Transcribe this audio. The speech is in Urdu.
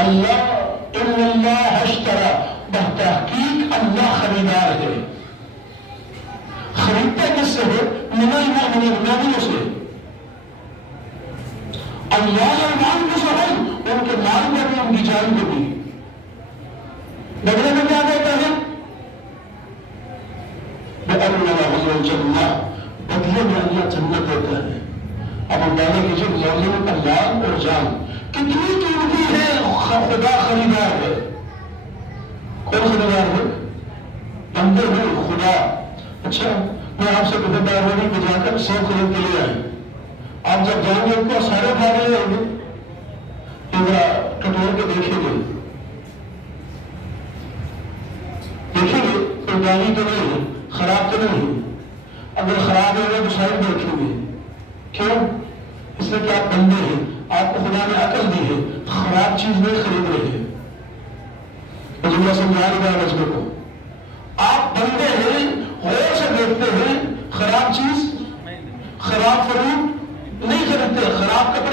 اللہ ان اللہ اشترى، بتحقیق اللہ خریدار ہے. خریدتا کس سے ہے؟ من المؤمنین، مومنوں سے. اللہ مان کو سمجھ، ان کے مال کو بھی، ان کی جان کو بھی. بدلے میں کیا کہتا ہے؟ بأن لهم الجنہ، بدلے میں اللہ جنت دیتا ہے. اب اندازہ کیجیے مومن کا مال اور جان کتنی قیمتی ہے. خدا خریدار ہے. کون خریدار ہے؟ بندے ہیں خدا. اچھا میں آپ سے کہتا دارانی کو جا کر 100 خرید کے لے آئے. آپ جب جائیں گے ان کو سارے بھاگ لے آئیں گے. کٹور کے دیکھیں گے، دیکھیں گے کوئی دانی تو نہیں ہے، خراب تو نہیں ہے. اگر خراب ہوگا تو سائڈ میں رکھیں گے. کیوں؟ اس لیے کہ آپ بندے ہیں، آپ کو خدا نے عقل دی ہے، خراب چیز نہیں خرید رہے ہیں. اللہ سمجھا رہا ہے رجل کو. آپ بندے ہیں، غور سے دیکھتے ہیں، خراب چیز، خراب فروٹ نہیں خریدتے. خراب کا